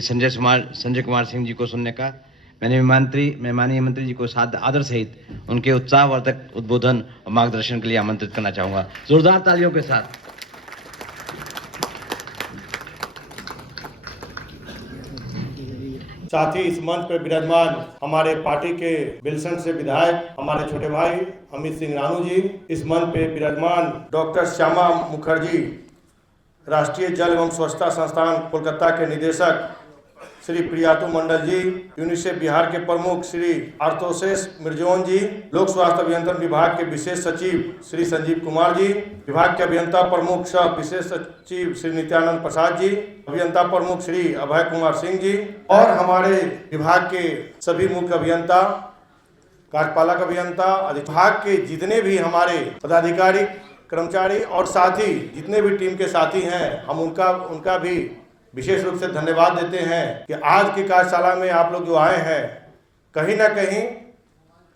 संजय कुमार सिंह जी को सुनने का मैं माननीय मंत्री जी को आदर सहित उनके उत्साहवर्धक उद्बोधन और मार्गदर्शन के लिए आमंत्रित करना चाहूंगा, जोरदार तालियों के साथ। साथ ही इस मंच पर विराजमान हमारे पार्टी के बिलसन से विधायक हमारे छोटे भाई अमित सिंह रानू जी, इस मंच पे विराजमान डॉक्टर श्यामा मुखर्जी, राष्ट्रीय जल एवं स्वच्छता संस्थान कोलकाता के निदेशक श्री प्रियातु मंडल जी, यूनिसेफ बिहार के प्रमुख श्री आर्थोसेस मिर्जोन जी, लोक स्वास्थ्य अभियंत्रण विभाग के विशेष सचिव श्री संजीव कुमार जी, विभाग के अभियंता प्रमुख सह विशेष सचिव श्री नित्यानंद प्रसाद जी, अभियंता प्रमुख श्री अभय कुमार सिंह जी और हमारे विभाग के सभी मुख्य अभियंता, कार्यपालक अभियंता, विभाग के जितने भी हमारे पदाधिकारी, कर्मचारी और साथी जितने भी टीम के साथी हैं, हम उनका भी विशेष रूप से धन्यवाद देते हैं कि आज की कार्यशाला में आप लोग जो आए हैं, कहीं ना कहीं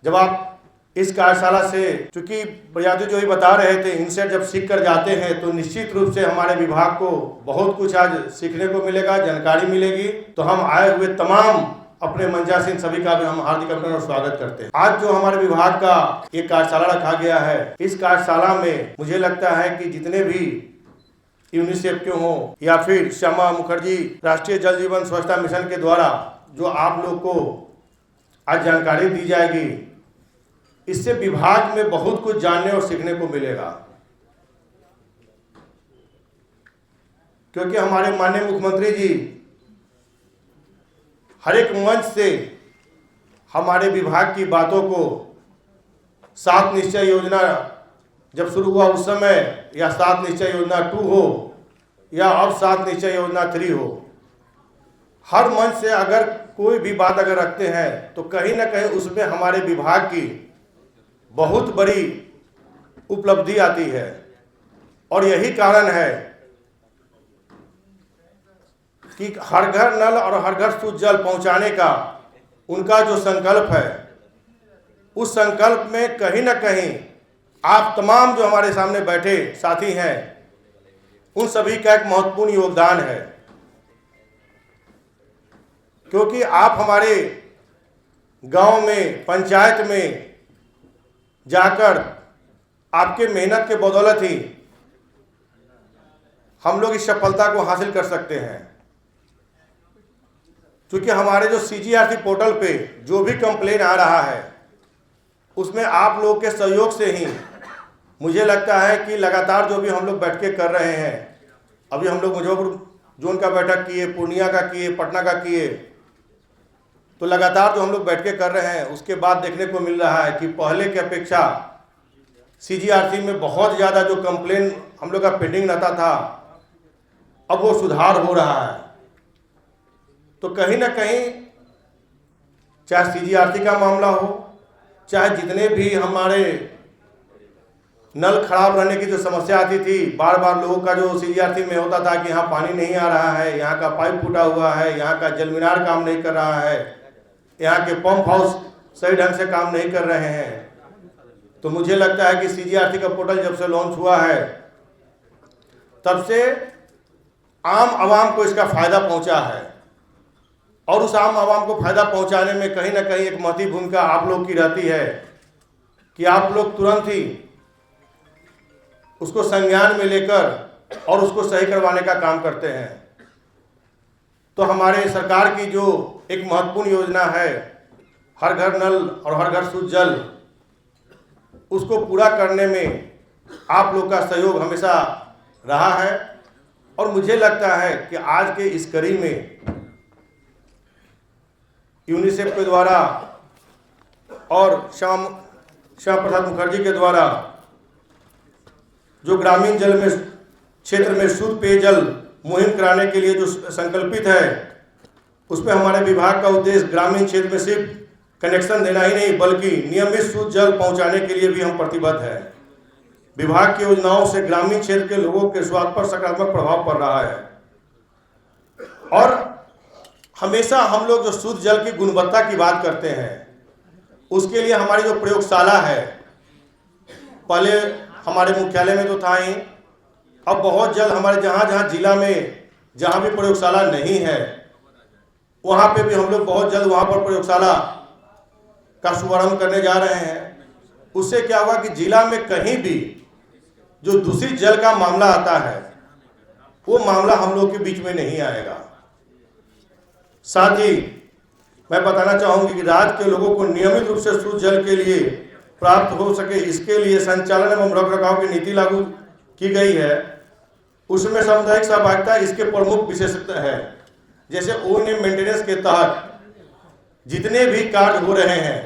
जब आप इस कार्यशाला से, चूंकि प्रयातु जो ही बता रहे थे, इनसे जब सीख कर जाते हैं तो निश्चित रूप से हमारे विभाग को बहुत कुछ आज सीखने को मिलेगा, जानकारी मिलेगी। तो हम आए हुए तमाम अपने मंचासीन सभी का भी हम हार्दिक अभिनंदन और स्वागत करते हैं। आज जो हमारे विभाग का एक कार्यशाला रखा गया है, इस कार्यशाला में मुझे लगता है कि जितने भी यूनिसेफ के हों या फिर श्यामा मुखर्जी राष्ट्रीय जल जीवन स्वच्छता मिशन के द्वारा जो आप लोग को आज जानकारी दी जाएगी, इससे विभाग में बहुत कुछ जानने और सीखने को मिलेगा। क्योंकि हमारे माननीय मुख्यमंत्री जी हर एक मंच से हमारे विभाग की बातों को 7 निश्चय योजना जब शुरू हुआ उस समय, या 7 निश्चय योजना 2 हो या अब 7 निश्चय योजना 3 हो, हर मंच से अगर कोई भी बात अगर रखते हैं तो कहीं ना कहीं उसमें हमारे विभाग की बहुत बड़ी उपलब्धि आती है। और यही कारण है कि हर घर नल और हर घर शुद्ध जल पहुंचाने का उनका जो संकल्प है, उस संकल्प में कहीं ना कहीं आप तमाम जो हमारे सामने बैठे साथी हैं, उन सभी का एक महत्वपूर्ण योगदान है। क्योंकि आप हमारे गांव में, पंचायत में जाकर आपके मेहनत के बदौलत ही हम लोग इस सफलता को हासिल कर सकते हैं। क्योंकि हमारे जो CGRC पोर्टल पे जो भी कंप्लेन आ रहा है, उसमें आप लोग के सहयोग से ही मुझे लगता है कि लगातार जो भी हम लोग बैठकें कर रहे हैं, अभी हम लोग मुजफ्फरपुर जोन का बैठक किए, पूर्णिया का किए, पटना का किए, तो लगातार जो हम लोग बैठकें कर रहे हैं, उसके बाद देखने को मिल रहा है कि पहले की अपेक्षा CGRC में बहुत ज़्यादा जो कंप्लेन हम लोग का पेंडिंग रहता था, अब वो सुधार हो रहा है। तो कहीं ना कहीं चाहे CGRC का मामला हो, चाहे जितने भी हमारे नल खराब रहने की जो समस्या आती थी, बार बार लोगों का जो CGRC में होता था कि यहाँ पानी नहीं आ रहा है, यहाँ का पाइप फूटा हुआ है, यहाँ का जल मीनार काम नहीं कर रहा है, यहाँ के पंप हाउस सही ढंग से काम नहीं कर रहे हैं। तो मुझे लगता है कि CGRC का पोर्टल जब से लॉन्च हुआ है, तब से आम आवाम को इसका फायदा पहुँचा है। और उस आम आवाम को फायदा पहुँचाने में कहीं ना कहीं एक महत्वपूर्ण भूमिका आप लोग की रहती है कि आप लोग तुरंत ही उसको संज्ञान में लेकर और उसको सही करवाने का काम करते हैं। तो हमारे सरकार की जो एक महत्वपूर्ण योजना है, हर घर नल और हर घर शुद्ध जल, उसको पूरा करने में आप लोग का सहयोग हमेशा रहा है। और मुझे लगता है कि आज के इस कड़ी में यूनिसेफ के द्वारा और श्याम प्रसाद मुखर्जी के द्वारा जो ग्रामीण जल में क्षेत्र में शुद्ध पेयजल मुहिम कराने के लिए जो संकल्पित है, उसमें हमारे विभाग का उद्देश्य ग्रामीण क्षेत्र में सिर्फ कनेक्शन देना ही नहीं, बल्कि नियमित शुद्ध जल पहुंचाने के लिए भी हम प्रतिबद्ध हैं। विभाग की योजनाओं से ग्रामीण क्षेत्र के लोगों के स्वास्थ्य पर सकारात्मक प्रभाव पड़ रहा है। और हमेशा हम लोग जो शुद्ध जल की गुणवत्ता की बात करते हैं, उसके लिए हमारी जो प्रयोगशाला है, पहले हमारे मुख्यालय में तो था ही, अब बहुत जल्द हमारे जहाँ जहाँ जिला में जहाँ भी प्रयोगशाला नहीं है, वहाँ पे भी हम लोग बहुत जल्द वहाँ पर प्रयोगशाला का शुभारंभ करने जा रहे हैं। उससे क्या हुआ कि जिला में कहीं भी जो दूषित जल का मामला आता है वो मामला हम लोग के बीच में नहीं आएगा। साथ ही मैं बताना चाहूँगी कि राज्य के लोगों को नियमित रूप से शुद्ध जल के लिए प्राप्त हो सके, इसके लिए संचालन एवं रखरखाव की नीति लागू की गई है। उसमें सामुदायिक सहभागिता इसके प्रमुख विशेषता है। जैसे O&M मेंटेनेंस के तहत जितने भी कार्य हो रहे हैं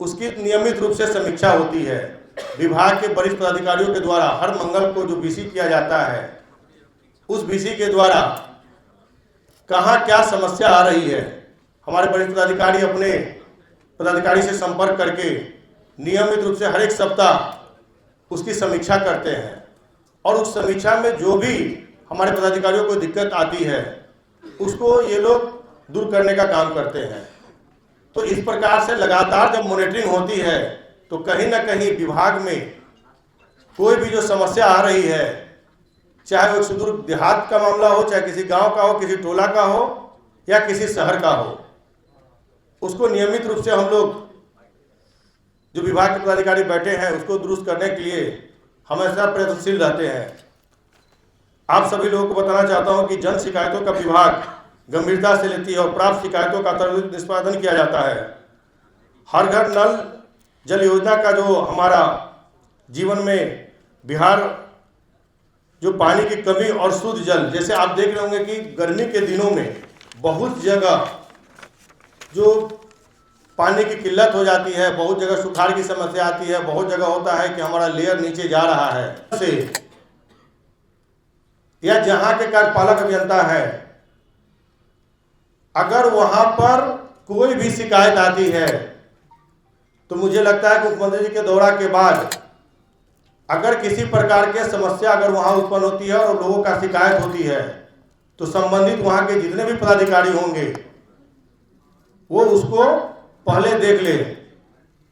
उसकी नियमित रूप से समीक्षा होती है। विभाग के वरिष्ठ पदाधिकारियों के द्वारा हर मंगल को जो VC किया जाता है, उस VC के द्वारा कहाँ क्या समस्या आ रही है, हमारे वरिष्ठ पदाधिकारी अपने पदाधिकारी से संपर्क करके नियमित रूप से हर एक सप्ताह उसकी समीक्षा करते हैं और उस समीक्षा में जो भी हमारे पदाधिकारियों को दिक्कत आती है उसको ये लोग दूर करने का काम करते हैं। तो इस प्रकार से लगातार जब मॉनिटरिंग होती है तो कहीं ना कहीं विभाग में कोई भी जो समस्या आ रही है, चाहे वो सुदूर देहात का मामला हो, चाहे किसी गांव का हो, किसी टोला का हो या किसी शहर का हो, उसको नियमित रूप से हम लोग जो विभाग के पदाधिकारी बैठे हैं उसको दुरुस्त करने के लिए हमेशा प्रयत्नशील रहते हैं। आप सभी लोगों को बताना चाहता हूं कि जन शिकायतों का विभाग गंभीरता से लेती है और प्राप्त शिकायतों का त्वरित निष्पादन किया जाता है। हर घर नल जल योजना का जो हमारा जीवन में बिहार जो पानी की कमी और शुद्ध जल, जैसे आप देख रहे होंगे कि गर्मी के दिनों में बहुत जगह जो पानी की किल्लत हो जाती है, बहुत जगह सुखाड़ की समस्या आती है, बहुत जगह होता है कि हमारा लेयर नीचे जा रहा है से या जहां के कार्यपालक अभियंता है, अगर वहां पर कोई भी शिकायत आती है तो मुझे लगता है कि मुख्यमंत्री जी के दौरा के बाद अगर किसी प्रकार के समस्या अगर वहां उत्पन्न होती है और लोगों का शिकायत होती है तो संबंधित वहां के जितने भी पदाधिकारी होंगे वो उसको पहले देख ले,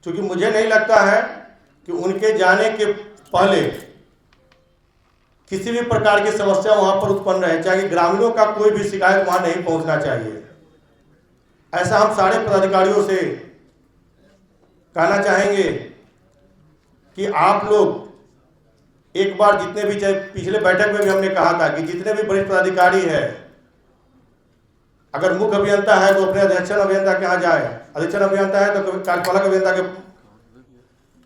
क्योंकि मुझे नहीं लगता है कि उनके जाने के पहले किसी भी प्रकार की समस्या वहां पर उत्पन्न रहे, चाहे ग्रामीणों का कोई भी शिकायत वहां नहीं पहुंचना चाहिए। ऐसा हम सारे पदाधिकारियों से कहना चाहेंगे कि आप लोग एक बार जितने भी, चाहे पिछले बैठक में भी हमने कहा था कि जितने भी वरिष्ठ पदाधिकारी है, अगर मुख्य अभियंता है तो अपने अधीक्षण अभियंता के यहाँ जाए, अधीक्षण अभियंता है तो कार्यपालक अभियंता के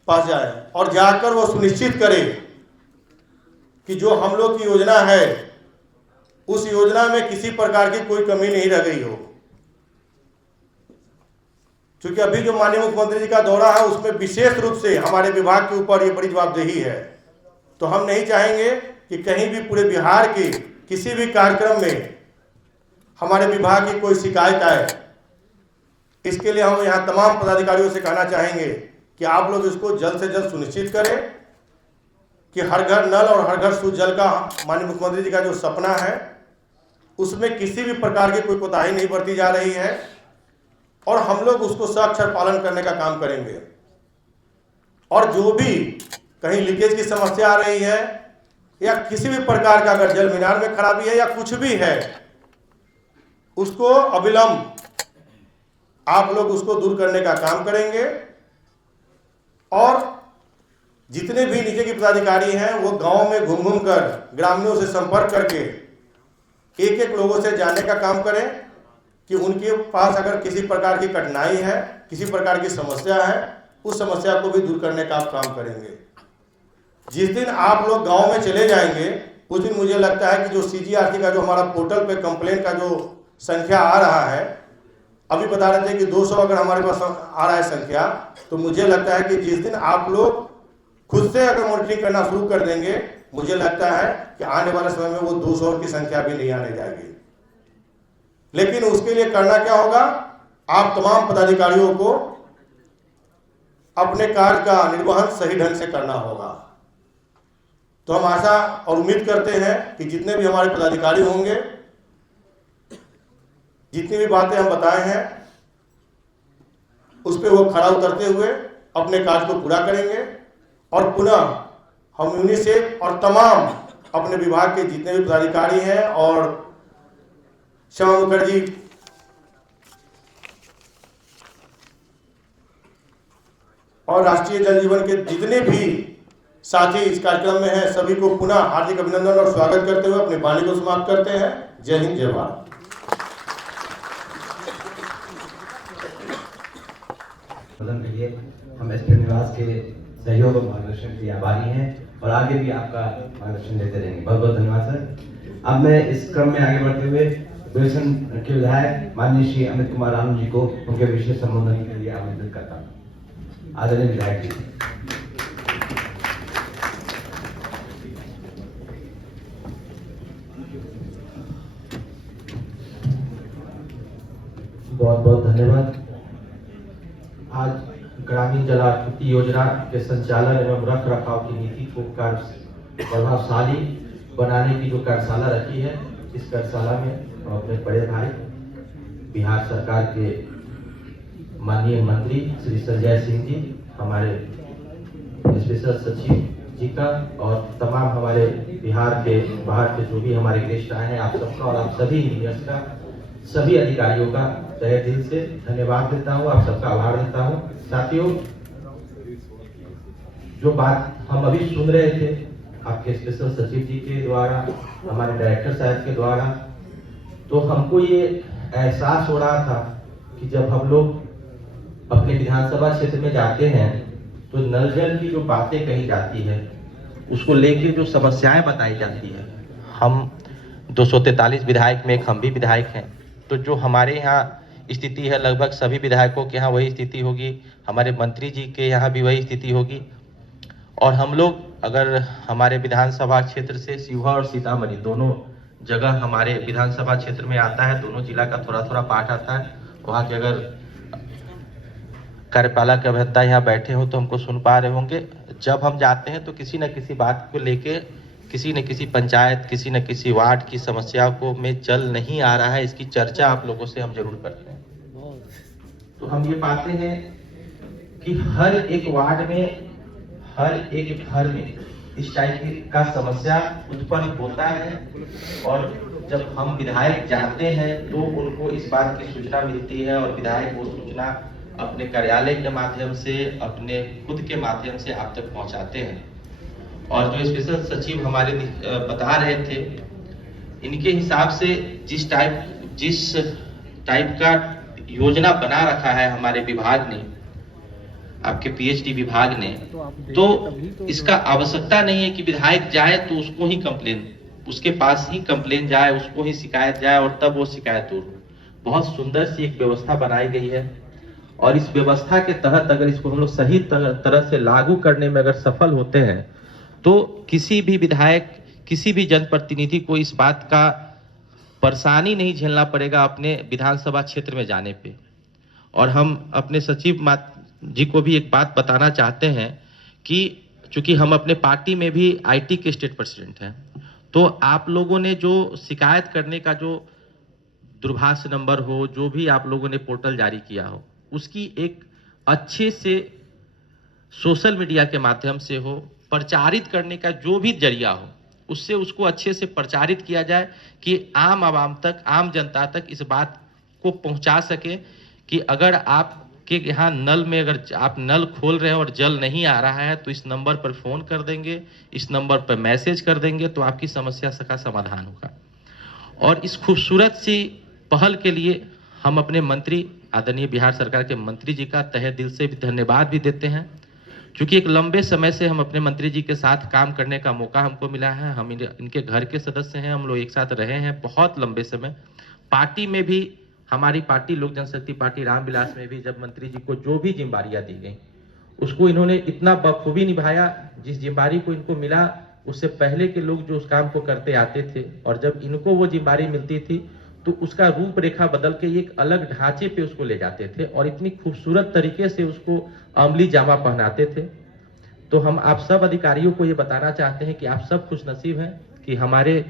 पास जाए और जाकर वो सुनिश्चित करे कि जो हम लोग की योजना है उस योजना में किसी प्रकार की कोई कमी नहीं रह गई हो। क्योंकि अभी जो माननीय मुख्यमंत्री जी का दौरा है उसमें विशेष रूप से हमारे विभाग के ऊपर ये बड़ी जवाबदेही है। तो हम नहीं चाहेंगे कि कहीं भी पूरे बिहार के किसी भी कार्यक्रम में हमारे विभाग की कोई शिकायत आए। इसके लिए हम यहाँ तमाम पदाधिकारियों से कहना चाहेंगे कि आप लोग इसको जल्द से जल्द सुनिश्चित करें कि हर घर नल और हर घर शुद्ध जल का माननीय मुख्यमंत्री जी का जो सपना है उसमें किसी भी प्रकार की कोई कोताही नहीं बरती जा रही है और हम लोग उसको सअक्षर पालन करने का काम करेंगे। और जो भी कहीं लीकेज की समस्या आ रही है या किसी भी प्रकार का अगर जल मीनार में खराबी है या कुछ भी है, उसको अविलंब आप लोग उसको दूर करने का काम करेंगे। और जितने भी नीचे के पदाधिकारी हैं वो गांव में घूम घूम कर ग्रामीणों से संपर्क करके एक एक लोगों से जानने का काम करें कि उनके पास अगर किसी प्रकार की कठिनाई है, किसी प्रकार की समस्या है, उस समस्या को भी दूर करने का आप काम करेंगे। जिस दिन आप लोग गांव में चले जाएंगे उस दिन मुझे लगता है कि जो CGRC का जो हमारा पोर्टल पे कंप्लेंट का जो संख्या आ रहा है, अभी बता रहे थे कि 200 अगर हमारे पास आ रहा है संख्या, तो मुझे लगता है कि जिस दिन आप लोग खुद से अगर मॉनिटरिंग करना शुरू कर देंगे, मुझे लगता है कि आने वाले समय में वो 200 की संख्या भी नहीं आने जाएगी। लेकिन उसके लिए करना क्या होगा, आप तमाम पदाधिकारियों को अपने कार्य का निर्वहन सही ढंग से करना होगा। तो हम आशा और उम्मीद करते हैं कि जितने भी हमारे पदाधिकारी होंगे, जितनी भी बातें हम बताए हैं उस पर वो खरा उतरते हुए अपने कार्य को पूरा करेंगे और पुनः हम यूनिसेफ और तमाम अपने विभाग के जितने भी पदाधिकारी हैं और श्यामा मुखर्जी और राष्ट्रीय जल जीवन के जितने भी साथी इस कार्यक्रम में हैं, सभी को पुनः हार्दिक अभिनंदन और स्वागत करते हुए अपनी वाणी को समाप्त करते हैं। जय हिंद, जय भारत। के लिए हम एसपी निवास के सहयोग और मार्गदर्शन के लिए आभारी हैं और आगे भी आपका मार्गदर्शन लेते रहेंगे। बहुत बहुत धन्यवाद सर। अब मैं इस क्रम में आगे बढ़ते हुए बेलसन के विधायक माननीय श्री अमित कुमार रानू जी को उनके विशेष संबोधन के लिए आमंत्रित करता हूँ। आदरणीय विधायक जी। बहुत बहुत धन्यवाद। आज ग्रामीण जल आपूर्ति योजना के संचालन एवं रख रखाव की नीति को प्रभावशाली बनाने की जो कार्यशाला रखी है, इस कार्यशाला में हम अपने बड़े भाई बिहार सरकार के माननीय मंत्री श्री संजय सिंह जी, हमारे स्पेशल सचिव जी का और तमाम हमारे बिहार के बाहर के जो भी हमारे गेस्ट आए हैं, आप सबका और आप सभी इंजीनियर्स का, सभी अधिकारियों का तहे दिल से धन्यवाद देता हूँ, आप सबका आभार देता हूँ। साथियों, जो बात हम अभी सुन रहे थे आपके स्पेशल सचिव जी के द्वारा, हमारे डायरेक्टर साहब के द्वारा, तो हमको ये एहसास हो रहा था कि जब हम लोग अपने विधानसभा क्षेत्र में जाते हैं तो नल जल की जो बातें कही जाती है, उसको लेके जो समस्याएं बताई जाती है, हम 243 विधायक में एक हम भी विधायक हैं, तो जो हमारे यहाँ स्थिति है लगभग सभी विधायकों के यहाँ वही स्थिति होगी, हमारे मंत्री जी के यहाँ भी वही स्थिति होगी। और हम लोग अगर हमारे विधानसभा क्षेत्र से शिवहर और सीतामढ़ी दोनों जगह हमारे विधानसभा क्षेत्र में आता है, दोनों जिला का थोड़ा थोड़ा पार्ट आता है। वहाँ के अगर कार्यपालक अभियंता यहाँ बैठे हो तो हमको सुन पा रहे होंगे, जब हम जाते हैं तो किसी न किसी बात को लेके किसी न किसी पंचायत, किसी न किसी वार्ड की समस्या को में जल नहीं आ रहा है, इसकी चर्चा आप लोगों से हम जरूर करते हैं। तो हम ये पाते हैं कि हर एक वार्ड में, हर एक घर में इस टाइप का समस्या उत्पन्न होता है और जब हम विधायक जाते हैं तो उनको इस बात की सूचना मिलती है और विधायक वो सूचना अपने कार्यालय के माध्यम से, अपने खुद के माध्यम से आप तक पहुंचाते हैं। और जो स्पेशल सचिव हमारे बता रहे थे, इनके हिसाब से जिस टाइप का योजना बना रखा है हमारे विभाग ने, आपके पीएचडी विभाग ने, तो इसका आवश्यकता नहीं है कि विधायक जाए तो उसको ही कंप्लेन, उसके पास ही कंप्लेन जाए, उसको ही शिकायत जाए और तब वो शिकायत दूर हो। बहुत सुंदर सी एक व्यवस्था बनाई गई है और इस व्यवस्था के तहत अगर इसको हम लोग सही तरह से लागू करने में अगर सफल होते हैं तो किसी भी विधायक, किसी भी जनप्रतिनिधि को इस बात का परेशानी नहीं झेलना पड़ेगा अपने विधानसभा क्षेत्र में जाने पे। और हम अपने सचिव जी को भी एक बात बताना चाहते हैं कि चूंकि हम अपने पार्टी में भी आईटी के स्टेट प्रेसिडेंट हैं, तो आप लोगों ने जो शिकायत करने का जो दूरभाष नंबर हो, जो भी आप लोगों ने पोर्टल जारी किया हो, उसकी एक अच्छे से सोशल मीडिया के माध्यम से हो, प्रचारित करने का जो भी जरिया हो, उससे उसको अच्छे से प्रचारित किया जाए कि आम आवाम तक, आम जनता तक इस बात को पहुंचा सके कि अगर आपके यहाँ नल में अगर आप नल खोल रहे हैं और जल नहीं आ रहा है तो इस नंबर पर फ़ोन कर देंगे, इस नंबर पर मैसेज कर देंगे तो आपकी समस्या का समाधान होगा। और इस खूबसूरत सी पहल के लिए हम अपने मंत्री, आदरणीय बिहार सरकार के मंत्री जी का तहे दिल से भी धन्यवाद भी देते हैं, क्योंकि एक लंबे समय से हम अपने मंत्री जी के साथ काम करने का मौका हमको मिला है। हम इनके घर के सदस्य हैं, हम लोग एक साथ रहे हैं बहुत लंबे समय। पार्टी में भी, हमारी पार्टी लोक जनशक्ति पार्टी रामविलास में भी जब मंत्री जी को जो भी जिम्मेदारियां दी गई उसको इन्होंने इतना बखूबी निभाया। जिस जिम्मेदारी को इनको मिला उससे पहले के लोग जो उस काम को करते आते थे और जब इनको वो जिम्मेदारी मिलती थी तो उसका रूपरेखा बदल के एक अलग ढांचे पे उसको ले जाते थे और इतनी खूबसूरत तरीके से उसको अमली जामा पहनाते थे। तो हम आप सब अधिकारियों को ये बताना चाहते हैं कि आप सब खुशनसीब हैं कि हमारे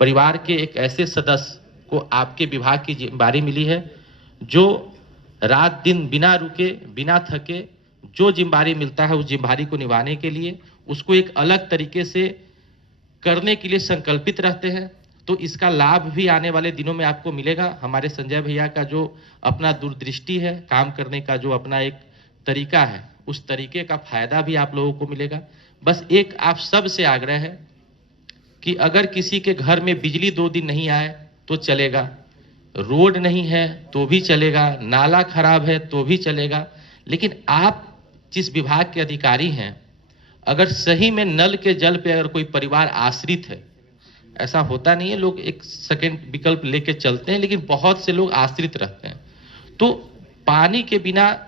परिवार के एक ऐसे सदस्य को आपके विभाग की जिम्मेदारी मिली है जो रात दिन बिना रुके, बिना थके जो जिम्मेदारी मिलता है उस जिम्मेदारी को निभाने के लिए, उसको एक अलग तरीके से करने के लिए संकल्पित रहते हैं। तो इसका लाभ भी आने वाले दिनों में आपको मिलेगा। हमारे संजय भैया का जो अपना दूरदृष्टि है, काम करने का जो अपना एक तरीका है उस तरीके का फायदा भी आप लोगों को मिलेगा। बस एक आप सब से आग्रह है कि अगर किसी के घर में बिजली 2 दिन नहीं आए तो चलेगा, रोड नहीं है तो भी चलेगा, नाला खराब है तो भी चलेगा, लेकिन आप जिस विभाग के अधिकारी हैं, अगर सही में नल के जल पे अगर कोई परिवार आश्रित है, ऐसा होता नहीं है, लोग एक सेकंड विकल्प लेके चलते हैं, लेकिन बहुत से लोग आश्रित रहते हैं, तो पानी के बिना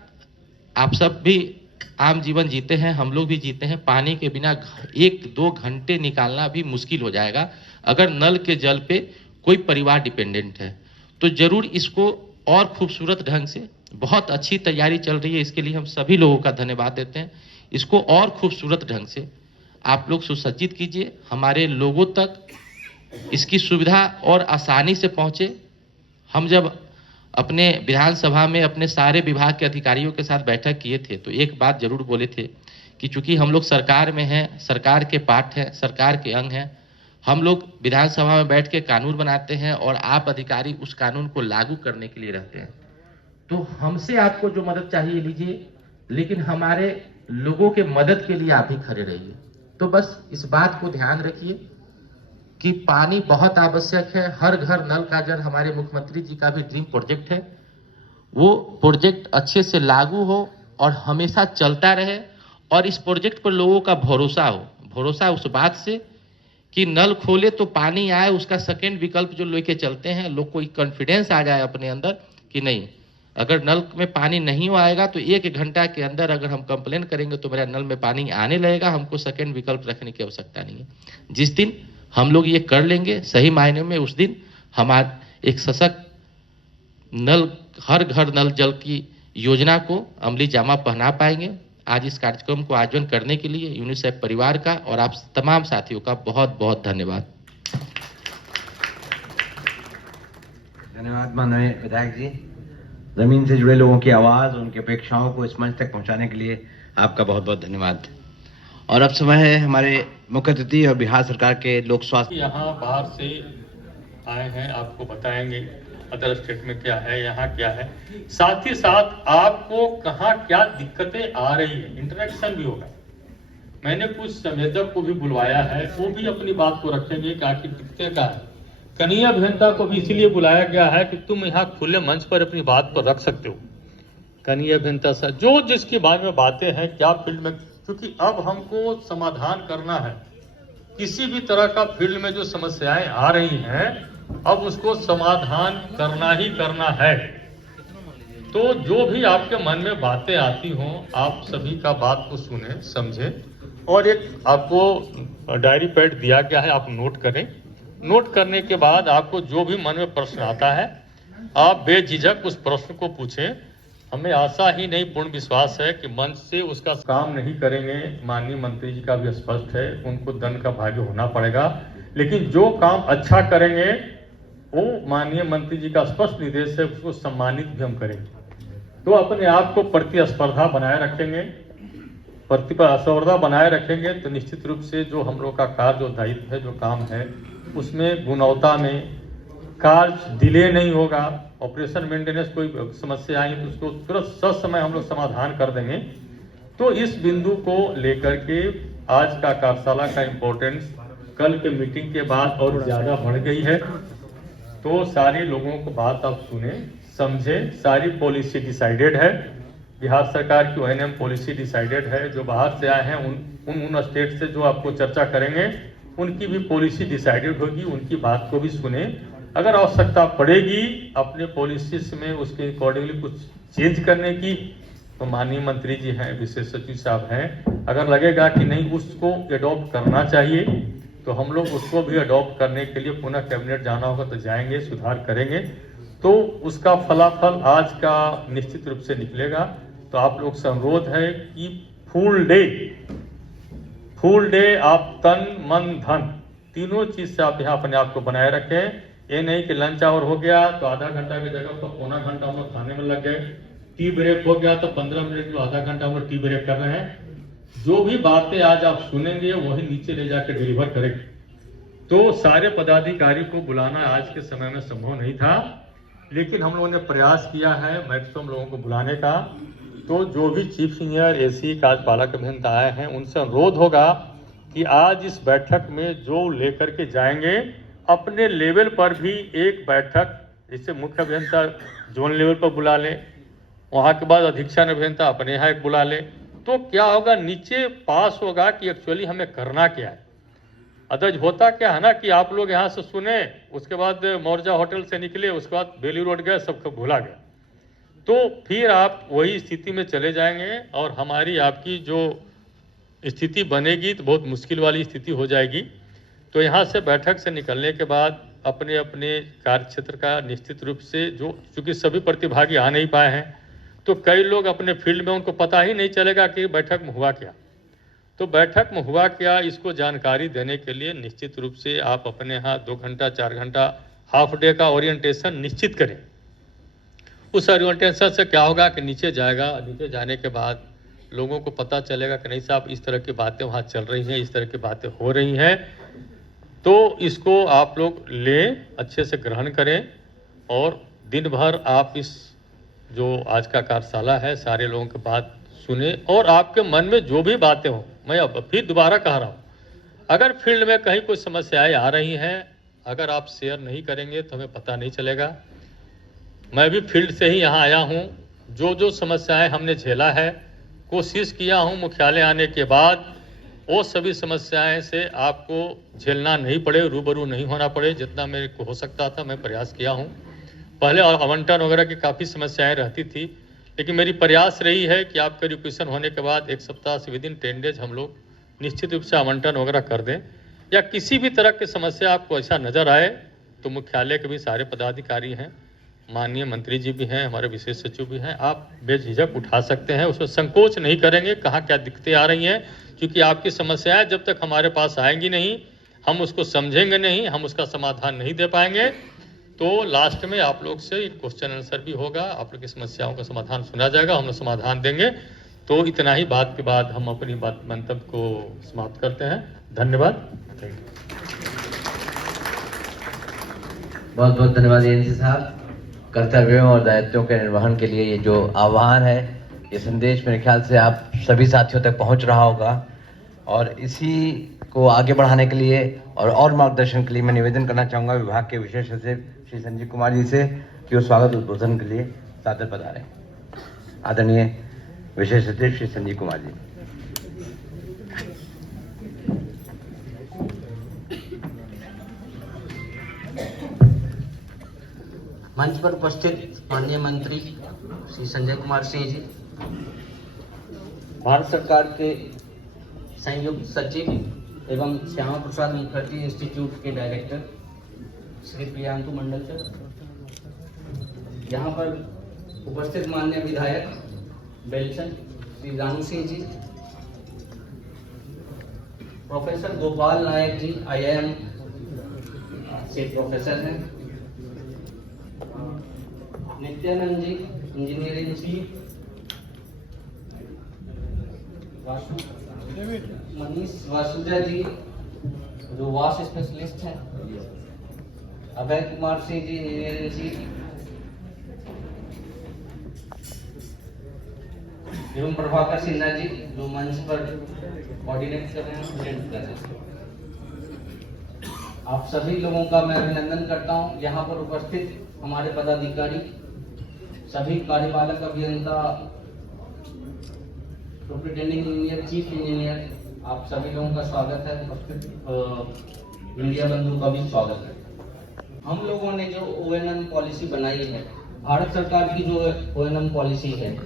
आप सब भी आम जीवन जीते हैं, हम लोग भी जीते हैं, पानी के बिना 1-2 घंटे निकालना भी मुश्किल हो जाएगा अगर नल के जल पे कोई परिवार डिपेंडेंट है। तो जरूर इसको और खूबसूरत ढंग से, बहुत अच्छी तैयारी चल रही है, इसके लिए हम सभी लोगों का धन्यवाद देते हैं। इसको और खूबसूरत ढंग से आप लोग सुसज्जित कीजिए, हमारे लोगों तक इसकी सुविधा और आसानी से पहुंचे। हम जब अपने विधानसभा में अपने सारे विभाग के अधिकारियों के साथ बैठक किए थे तो एक बात जरूर बोले थे कि चूंकि हम लोग सरकार में हैं, सरकार के पार्ट हैं, सरकार के अंग हैं, हम लोग विधानसभा में बैठ के कानून बनाते हैं और आप अधिकारी उस कानून को लागू करने के लिए रहते हैं। तो हमसे आपको जो मदद चाहिए लीजिए, लेकिन हमारे लोगों के मदद के लिए आप ही खड़े रहिए। तो बस इस बात को ध्यान रखिए कि पानी बहुत आवश्यक है। हर घर नल का जल हमारे मुख्यमंत्री जी का भी ड्रीम प्रोजेक्ट है, वो प्रोजेक्ट अच्छे से लागू हो और हमेशा चलता रहे, और इस प्रोजेक्ट पर लोगों का भरोसा हो। भरोसा उस बात से कि नल खोले तो पानी आए, उसका सेकंड विकल्प जो लेके चलते हैं, लोग को कॉन्फिडेंस आ जाए अपने अंदर कि नहीं, अगर नल में पानी नहीं आएगा तो 1 घंटा के अंदर अगर हम कंप्लेन करेंगे तो मेरा नल में पानी आने लगेगा, हमको सेकंड विकल्प रखने की आवश्यकता नहीं है। जिस दिन हम लोग ये कर लेंगे सही मायने में, उस दिन हमारा एक सशक्त नल, हर घर नल जल की योजना को अमली जामा पहना पाएंगे। आज इस कार्यक्रम को आयोजन करने के लिए यूनिसेफ परिवार का और आप तमाम साथियों का बहुत बहुत धन्यवाद। धन्यवाद माननीय विधायक जी। जमीन से जुड़े लोगों की आवाज, उनकी अपेक्षाओं को इस मंच तक पहुंचाने के लिए आपका बहुत बहुत धन्यवाद। और अब समय है हमारे मुख्य अतिथि और बिहार सरकार के लोक स्वास्थ्य। यहाँ बाहर से आए हैं, आपको बताएंगे अदर स्टेट में क्या है, यहाँ क्या है, साथ ही साथ आपको कहाँ क्या दिक्कतें आ रही है, इंटरेक्शन भी होगा। मैंने कुछ संवेदक को भी बुलवाया है, वो भी अपनी बात को रखेंगे कि आखिर दिक्कतें क्या है। कनीय अभियंता को भी इसलिए बुलाया गया है कि तुम यहाँ खुले मंच पर अपनी बात को रख सकते हो। कनीय अभियंता सर जो जिसके बारे में बातें हैं, क्या फील्ड में, क्योंकि अब हमको समाधान करना है किसी भी तरह का फील्ड में जो समस्याएं आ रही हैं, अब उसको समाधान करना ही करना है। तो जो भी आपके मन में बातें आती हों, आप सभी का बात को सुने, समझे, और एक आपको डायरी पैड दिया गया है, आप नोट करें। नोट करने के बाद आपको जो भी मन में प्रश्न आता है, आप बेझिझक उस प्रश्न को पूछें। हमें आशा ही नहीं, पूर्ण विश्वास है कि मंच से उसका काम नहीं करेंगे। माननीय मंत्री जी का भी स्पष्ट है, उनको दंड का भागी होना पड़ेगा, लेकिन जो काम अच्छा करेंगे वो माननीय मंत्री जी का स्पष्ट निर्देश है, उसको सम्मानित भी हम करेंगे। तो अपने आप को प्रतिस्पर्धा बनाए रखेंगे, प्रतिस्पर्धा बनाए रखेंगे तो निश्चित रूप से जो हम लोग का कार्य, जो दायित्व है, जो काम है, उसमें गुणवत्ता में कार्य डिले नहीं होगा। ऑपरेशन मेंटेनेंस कोई समस्या आई तो उसको तुरंत ससमय हम लोग समाधान कर देंगे। तो इस बिंदु को लेकर के आज का कार्यशाला का इम्पोर्टेंस कल के मीटिंग के बाद और ज़्यादा बढ़ गई है। तो सारे लोगों को बात आप सुने, समझे, सारी पॉलिसी डिसाइडेड है। बिहार सरकार की ओएनएम पॉलिसी डिसाइडेड है। जो बाहर से आए हैं उन स्टेट से जो आपको चर्चा करेंगे, उनकी भी पॉलिसी डिसाइडेड होगी, उनकी बात को भी सुने। अगर आवश्यकता पड़ेगी अपने पॉलिसीज में उसके अकॉर्डिंगली कुछ चेंज करने की, तो माननीय मंत्री जी हैं, विशेष सचिव साहब हैं, अगर लगेगा कि नहीं उसको एडॉप्ट करना चाहिए तो हम लोग उसको भी अडॉप्ट करने के लिए पुनः कैबिनेट जाना होगा तो जाएंगे, सुधार करेंगे। तो उसका फलाफल आज का निश्चित रूप से निकलेगा। तो आप लोग से अनुरोध है कि फुल डे आप तन मन धन तीनों चीज से आप यहाँ अपने आप को बनाए रखें। ये नहीं कि लंच आवर हो गया तो आधा घंटा की जगह पर पौना घंटा हम लोग खाने में लग गए, टी ब्रेक हो गया तो 15 मिनट में आधा घंटा हम लोग टी ब्रेक कर रहे हैं। जो भी बातें आज आप सुनेंगे वही नीचे ले जाकर डिलीवर करेंगे। तो सारे पदाधिकारी को बुलाना आज के समय में संभव नहीं था, लेकिन हम लोगों ने प्रयास किया है मैक्सिमम लोगों को बुलाने का। तो जो भी चीफ इंजीनियर एसी कार्यपालक अभियंता आए हैं उनसे अनुरोध होगा कि आज इस बैठक में जो लेकर के जाएंगे अपने लेवल पर भी एक बैठक, जिससे मुख्य अभियंता जोन लेवल पर बुला लें, वहाँ के बाद अधीक्षण अभियंता अपने यहाँ एक बुला लें, तो क्या होगा, नीचे पास होगा कि एक्चुअली हमें करना क्या है। अदरवाइज होता क्या है ना कि आप लोग यहाँ से सुने, उसके बाद मौर्जा होटल से निकले, उसके बाद बेली रोड गए, सबको भूला गया, तो फिर आप वही स्थिति में चले जाएंगे और हमारी आपकी जो स्थिति बनेगी तो बहुत मुश्किल वाली स्थिति हो जाएगी। तो यहाँ से बैठक से निकलने के बाद अपने अपने कार्य क्षेत्र का निश्चित रूप से, जो चूँकि सभी प्रतिभागी आ नहीं पाए हैं, तो कई लोग अपने फील्ड में उनको पता ही नहीं चलेगा कि बैठक में हुआ क्या। तो बैठक में हुआ क्या, इसको जानकारी देने के लिए निश्चित रूप से आप अपने यहाँ 2 घंटा 4 घंटा हाफ डे का ओरिएंटेशन निश्चित करें। उस ओरिएंटेशन से क्या होगा कि नीचे जाएगा, नीचे जाने के बाद लोगों को पता चलेगा कि नहीं साहब इस तरह की बातें वहाँ चल रही हैं, इस तरह की बातें हो रही हैं, तो इसको आप लोग लें, अच्छे से ग्रहण करें और दिन भर आप इस जो आज का कार्यशाला है सारे लोगों की बात सुने और आपके मन में जो भी बातें हों, मैं अब फिर दोबारा कह रहा हूँ, अगर फील्ड में कहीं कोई समस्याएं आ रही हैं, अगर आप शेयर नहीं करेंगे तो हमें पता नहीं चलेगा। मैं भी फील्ड से ही यहाँ आया हूँ, जो जो समस्याएं हमने झेला है, कोशिश किया हूँ मुख्यालय आने के बाद वो सभी समस्याएं से आपको झेलना नहीं पड़े, रूबरू नहीं होना पड़े, जितना मेरे को हो सकता था मैं प्रयास किया हूँ। पहले आवंटन वगैरह की काफ़ी समस्याएं रहती थी, लेकिन मेरी प्रयास रही है कि आपका रिक्वेशन होने के बाद 1 सप्ताह से विदिन 10 डेज हम लोग निश्चित रूप से आवंटन वगैरह कर दें, या किसी भी तरह की समस्या आपको ऐसा नज़र आए तो मुख्यालय के भी सारे पदाधिकारी हैं, माननीय मंत्री जी भी हैं, हमारे विशेष सचिव भी हैं, आप बेझिझक उठा सकते हैं, उसमें संकोच नहीं करेंगे कहाँ क्या दिक्कतें आ रही हैं, क्योंकि आपकी समस्याएं जब तक हमारे पास आएंगी नहीं, हम उसको समझेंगे नहीं, हम उसका समाधान नहीं दे पाएंगे। तो लास्ट में आप लोग से क्वेश्चन आंसर भी होगा, आप लोग की समस्याओं का समाधान सुना जाएगा, हम लोग समाधान देंगे। तो इतना ही बात के बाद हम अपनी बात मंतव्य को समाप्त करते हैं। धन्यवाद। बहुत बहुत धन्यवाद एनसी साहब। कर्तव्यों और दायित्वों के निर्वहन के लिए ये जो आह्वान है, ये संदेश मेरे ख्याल से आप सभी साथियों तक पहुंच रहा होगा, और इसी को आगे बढ़ाने के लिए और मार्गदर्शन के लिए मैं निवेदन करना चाहूँगा विभाग के विशेष सचिव श्री संजीव कुमार जी से कि वो स्वागत उद्बोधन के लिए सादर पधारें। आदरणीय विशेष सचिव श्री संजीव कुमार जी। मंच पर उपस्थित माननीय मंत्री श्री संजय कुमार सिंह जी, भारत सरकार के संयुक्त सचिव एवं श्यामा प्रसाद मुखर्जी इंस्टीट्यूट के डायरेक्टर श्री प्रियांशु मंडल सर, यहाँ पर उपस्थित माननीय विधायक बेलसन श्री रानू सिंह जी, प्रोफेसर गोपाल नायक जी IIM से प्रोफेसर हैं, नित्यानंद जी इंजीनियरिंग चीफ, मनीष वासुजा जी जो वास स्पेशलिस्ट हैं, अभय कुमार सिंह जी इंजीनियरिंग चीफ, एवं प्रभाकर सिन्हा जी जो मंच पर कोऑर्डिनेट कर रहे हैं, प्रेजेंट कर रहे हैं। आप सभी लोगों का मैं अभिनंदन करता हूं। यहाँ पर उपस्थित हमारे पदाधिकारी, सभी कार्यपालक अभियंता, सुपरिटेंडिंग इंजीनियर, चीफ इंजीनियर, आप सभी लोगों का स्वागत है। उपस्थित मीडिया बंधु का भी स्वागत है। हम लोगों ने जो ONM पॉलिसी बनाई है, भारत सरकार की जो ONM पॉलिसी है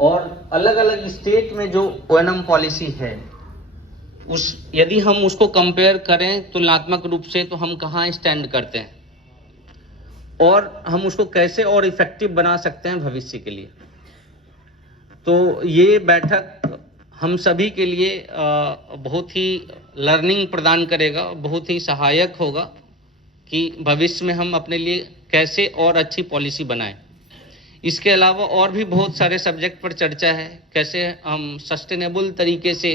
और अलग अलग स्टेट में जो ONM पॉलिसी है, उस यदि हम उसको कंपेयर करें तुलनात्मक रूप से तो हम कहाँ स्टैंड करते हैं और हम उसको कैसे और इफेक्टिव बना सकते हैं भविष्य के लिए। तो ये बैठक हम सभी के लिए बहुत ही लर्निंग प्रदान करेगा, बहुत ही सहायक होगा कि भविष्य में हम अपने लिए कैसे और अच्छी पॉलिसी बनाएं। इसके अलावा और भी बहुत सारे सब्जेक्ट पर चर्चा है, कैसे हम सस्टेनेबल तरीके से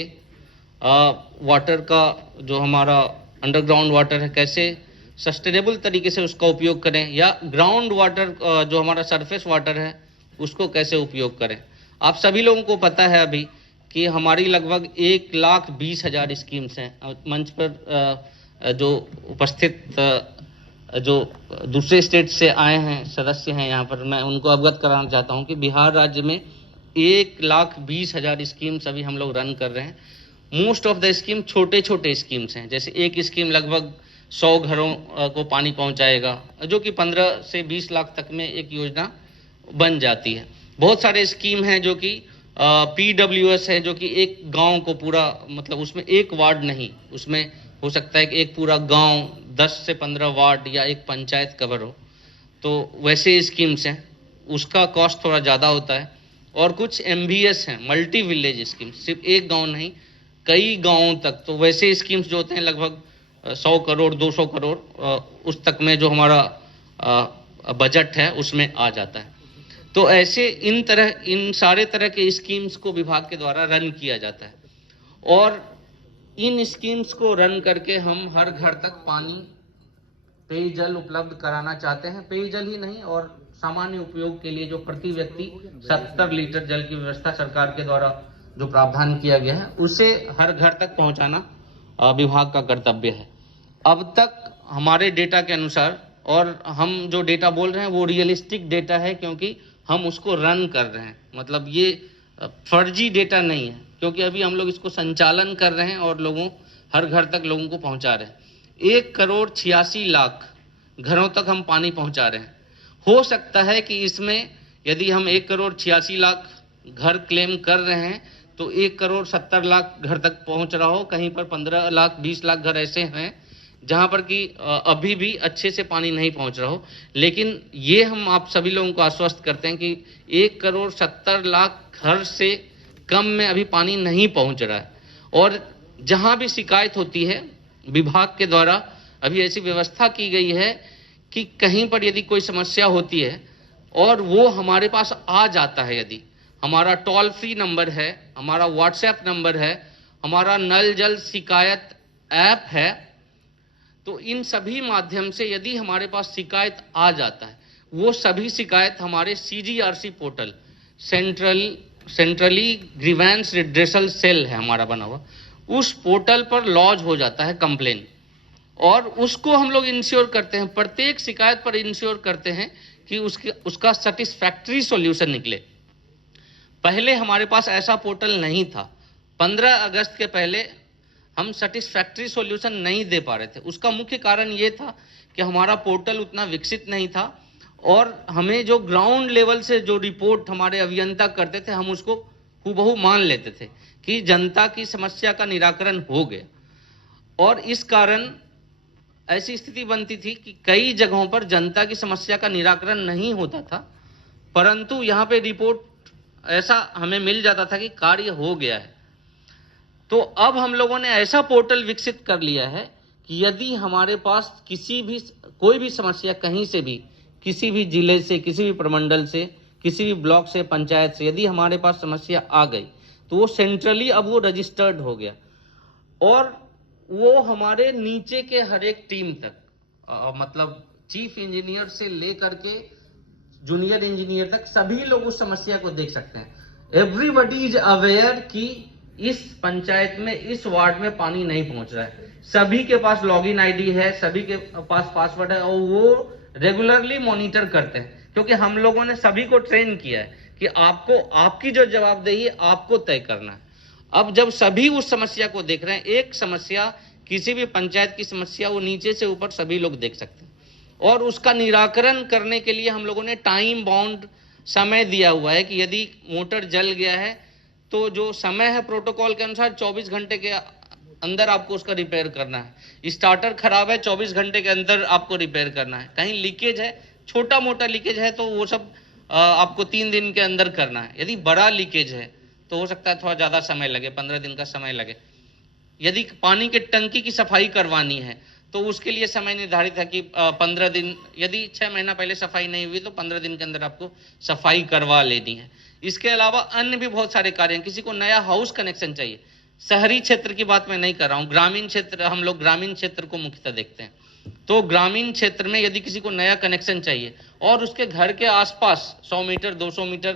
वाटर का जो हमारा अंडरग्राउंड वाटर है, कैसे सस्टेनेबल तरीके से उसका उपयोग करें, या ग्राउंड वाटर जो हमारा सरफेस वाटर है उसको कैसे उपयोग करें। आप सभी लोगों को पता है अभी कि हमारी लगभग 1,20,000 स्कीम्स हैं। मंच पर जो उपस्थित जो दूसरे स्टेट से आए हैं सदस्य हैं यहाँ पर, मैं उनको अवगत कराना चाहता हूँ कि बिहार राज्य में 1,20,000 स्कीम्स अभी हम लोग रन कर रहे हैं। मोस्ट ऑफ द स्कीम छोटे छोटे स्कीम्स हैं, जैसे एक स्कीम लगभग 100 घरों को पानी पहुंचाएगा, जो कि 15 से 20 लाख तक में एक योजना बन जाती है। बहुत सारे स्कीम हैं जो कि PWS है, जो कि एक गांव को पूरा, मतलब उसमें एक वार्ड नहीं, उसमें हो सकता है कि एक पूरा गांव 10 से 15 वार्ड या एक पंचायत कवर हो, तो वैसे स्कीम्स हैं, उसका कॉस्ट थोड़ा ज़्यादा होता है। और कुछ MVS हैं, मल्टी विलेज स्कीम, सिर्फ एक गांव नहीं कई गांवों तक, तो वैसे स्कीम्स जो होते हैं लगभग 100 करोड़ 200 करोड़ उस तक में जो हमारा बजट है उसमें आ जाता है। तो ऐसे इन सारे तरह के स्कीम्स को विभाग के द्वारा रन किया जाता है, और इन स्कीम्स को रन करके हम हर घर तक पानी, पेयजल उपलब्ध कराना चाहते हैं। पेयजल ही नहीं, और सामान्य उपयोग के लिए जो प्रति व्यक्ति 70 लीटर जल की व्यवस्था सरकार के द्वारा जो प्रावधान किया गया है, उसे हर घर तक पहुंचाना विभाग का कर्तव्य है। अब तक हमारे डेटा के अनुसार, और हम जो डेटा बोल रहे हैं वो रियलिस्टिक डेटा है, क्योंकि हम उसको रन कर रहे हैं, मतलब ये फर्जी डेटा नहीं है, क्योंकि अभी हम लोग इसको संचालन कर रहे हैं और हर घर तक लोगों को पहुंचा रहे हैं। 1,86,00,000 घरों तक हम पानी पहुंचा रहे हैं। हो सकता है कि इसमें यदि हम 1,86,00,000 घर क्लेम कर रहे हैं तो 1,70,00,000 घर तक पहुंच रहा हो, कहीं पर 15 लाख 20 लाख घर ऐसे हैं जहां पर कि अभी भी अच्छे से पानी नहीं पहुंच रहा हो। लेकिन ये हम आप सभी लोगों को आश्वस्त करते हैं कि 1,70,00,000 घर से कम में अभी पानी नहीं पहुंच रहा है। और जहां भी शिकायत होती है, विभाग के द्वारा अभी ऐसी व्यवस्था की गई है कि कहीं पर यदि कोई समस्या होती है और वो हमारे पास आ जाता है, यदि हमारा टोल फ्री नंबर है, हमारा व्हाट्सएप नंबर है, हमारा नल जल शिकायत ऐप है, तो इन सभी माध्यम से यदि हमारे पास शिकायत आ जाता है, वो सभी शिकायत हमारे CGRC portal, centrally grievance redressal cell है हमारा बना हुआ, उस पोर्टल पर लॉज हो जाता है कंप्लेन, और उसको हम लोग इंश्योर करते हैं, प्रत्येक शिकायत पर इंश्योर करते हैं कि उसका सेटिस्फैक्ट्री सॉल्यूशन निकले। पहले हमारे पास ऐसा पोर्टल नहीं था। 15 अगस्त के पहले हम सेटिस्फैक्ट्री सॉल्यूशन नहीं दे पा रहे थे। उसका मुख्य कारण ये था कि हमारा पोर्टल उतना विकसित नहीं था, और हमें जो ग्राउंड लेवल से जो रिपोर्ट हमारे अभियंता करते थे, हम उसको हूबहू मान लेते थे कि जनता की समस्या का निराकरण हो गया। और इस कारण ऐसी स्थिति बनती थी कि कई जगहों पर जनता की समस्या का निराकरण नहीं होता था, परंतु यहाँ पे रिपोर्ट ऐसा हमें मिल जाता था कि कार्य हो गया है। तो अब हम लोगों ने ऐसा पोर्टल विकसित कर लिया है कि यदि हमारे पास कोई भी समस्या कहीं से भी, किसी भी जिले से, किसी भी प्रमंडल से, किसी भी ब्लॉक से, पंचायत से, यदि हमारे पास समस्या आ गई तो वो सेंट्रली अब वो रजिस्टर्ड हो गया, और वो हमारे नीचे के हर एक टीम तक, मतलब चीफ इंजीनियर से लेकर के जूनियर इंजीनियर तक सभी लोग उस समस्या को देख सकते हैं। एवरीबॉडी इज अवेयर कि इस पंचायत में, इस वार्ड में पानी नहीं पहुंच रहा है। सभी के पास लॉगिन आईडी है, सभी के पास पासवर्ड है, और वो रेगुलरली मॉनिटर करते हैं, क्योंकि हम लोगों ने सभी को ट्रेन किया है कि आपको, आपकी जो जवाबदेही है आपको तय करना है। अब जब सभी उस समस्या को देख रहे हैं, एक समस्या, किसी भी पंचायत की समस्या, वो नीचे से ऊपर सभी लोग देख सकते हैं, और उसका निराकरण करने के लिए हम लोगों ने टाइम बाउंड समय दिया हुआ है कि यदि मोटर जल गया है तो जो समय है प्रोटोकॉल के अनुसार 24 घंटे के अंदर आपको उसका रिपेयर करना है। स्टार्टर खराब है, 24 घंटे के अंदर आपको रिपेयर करना है। कहीं लीकेज है, छोटा मोटा लीकेज है, तो वो सब आपको 3 दिन के अंदर करना है। यदि बड़ा लीकेज है तो हो सकता है थोड़ा ज़्यादा समय लगे, 15 दिन का समय लगे। यदि पानी की टंकी की सफाई करवानी है तो उसके लिए समय निर्धारित है कि 15 दिन, यदि 6 महीना पहले सफाई नहीं हुई तो 15 दिन के अंदर आपको सफाई करवा लेनी है। इसके अलावा अन्य भी बहुत सारे कार्य हैं। किसी को नया हाउस कनेक्शन चाहिए, शहरी क्षेत्र की बात मैं नहीं कर रहा हूँ, ग्रामीण क्षेत्र, हम लोग ग्रामीण क्षेत्र को मुख्यतः देखते हैं। तो ग्रामीण क्षेत्र में यदि किसी को नया कनेक्शन चाहिए और उसके घर के आसपास 100 मीटर 200 मीटर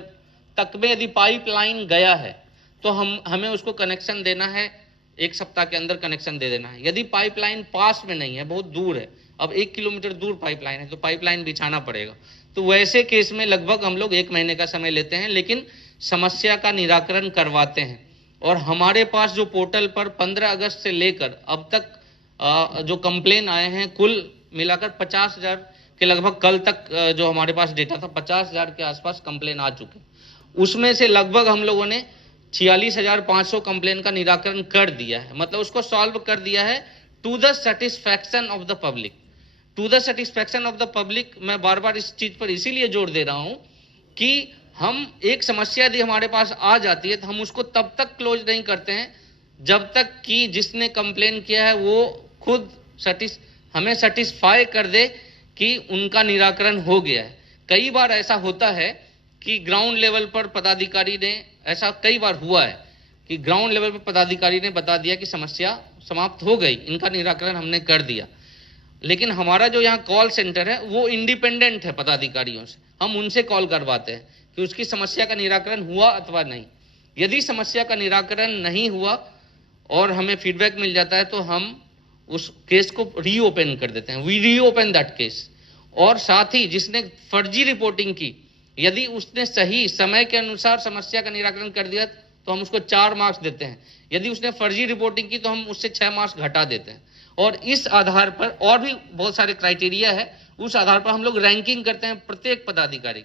तक में यदि पाइपलाइन गया है तो हमें उसको कनेक्शन देना है, 1 सप्ताह के अंदर कनेक्शन दे देना है। यदि पाइपलाइन पास में नहीं है, बहुत दूर है, अब 1 किलोमीटर दूर पाइपलाइन है, तो पाइपलाइन बिछाना पड़ेगा। तो वैसे केस में लगभग हम लोग 1 महीने का समय लेते हैं, लेकिन समस्या का निराकरण करवाते हैं। और हमारे पास जो पोर्टल पर 15 अगस्त से लेकर अब तक जो कंप्लेन आए हैं, कुल मिलाकर 50,000 के लगभग, कल तक जो हमारे पास डेटा था 50,000 के आसपास कंप्लेन आ चुके। उसमें से लगभग हम लोगों ने 46,500 कंप्लेन का निराकरण कर दिया है, मतलब उसको सॉल्व कर दिया है to the satisfaction of the public. To the satisfaction of the public, मैं बार बार इस चीज पर इसीलिए जोर दे रहा हूं कि हम एक समस्या यदि हमारे पास आ जाती है तो हम उसको तब तक क्लोज नहीं करते हैं जब तक कि जिसने कंप्लेन किया है वो खुद हमें सेटिस्फाई कर दे कि उनका निराकरण हो गया है। कई बार ऐसा होता है कि ग्राउंड लेवल पर पदाधिकारी ने, ऐसा कई बार हुआ है कि ग्राउंड लेवल पर पदाधिकारी ने बता दिया कि समस्या समाप्त हो गई, इनका निराकरण हमने कर दिया। लेकिन हमारा जो यहाँ कॉल सेंटर है वो इंडिपेंडेंट है पदाधिकारियों से, हम उनसे कॉल करवाते हैं कि उसकी समस्या का निराकरण हुआ अथवा नहीं। यदि समस्या का निराकरण नहीं हुआ और हमें फीडबैक मिल जाता है तो हम उस केस को रीओपन कर देते हैं, वी रीओपन दैट केस। और साथ ही जिसने फर्जी रिपोर्टिंग की, यदि उसने सही समय के अनुसार समस्या का निराकरण कर दिया तो हम उसको 4 मार्क्स देते हैं। यदि उसने फर्जी रिपोर्टिंग की तो हम उससे 6 मार्क्स घटा देते हैं। और इस आधार पर और भी बहुत सारे क्राइटेरिया है, उस आधार पर हम लोग रैंकिंग करते हैं प्रत्येक पदाधिकारी।